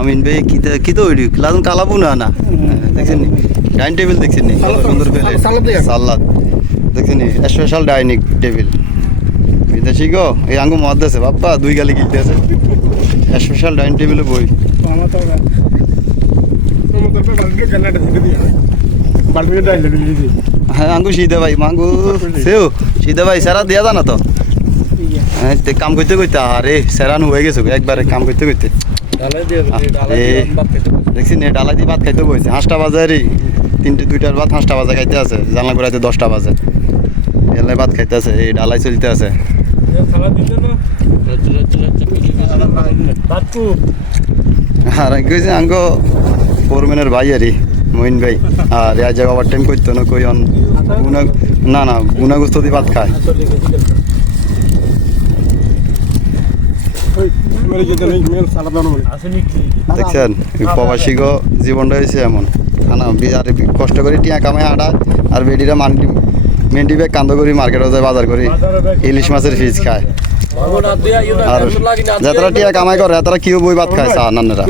আমিন ভাই কি তো ওইডি লাগুন কালাবো না দেখছেন নি ডাইনিং টেবিল দেখছেন নি কত সুন্দর প্লেট সালাদ দেখছেন নি স্পেশাল ডাইনিং টেবিল বিদেশি গো এই আঙ্গু মদ দেছে বাপ্পা 2 গালি কিনতে আছে স্পেশাল ডাইনিং টেবিলে বই হ্যাঁ আঙ্গু সিদা ভাই মাঙ্গু সেও সিদা ভাই সারা দিয়া জানা তো হ্যাঁ কাম করতে করতে আরে সেরান হয়ে গেছে একবারে কাম করতে করতে দেখছি নে ডালাই দিয়ে ভাত খাইতে বসে 5টা বাজে রে 2টার ভাত 5টা বাজে খাইতে আছে জানলা ঘুরাইতে 10টা বাজে এলাই ভাত খাইতে আছে এই ডালাই চলতে আছে আর কইছে আঙ্গ ফোরম্যানের ভাই আরে মইন ভাই আর এই জায়গা ওভার টাইম করতো না কই না গুনাগুস্ত দিয়ে ভাত খায় দেখছেন প্রবাসী গো জীবনটা হয়েছে এমন খানা আর কষ্ট করে টিয়া কামায় আড়া আর বেডিরা মেন্টি ব্যাগ কান্দ করি মার্কেটে যায় বাজার করি ইলিশ মাছের ফিজ খায় আর যারা টিয়া কামাই করে তারা কিও বই ভাত খায় চা নান্নারা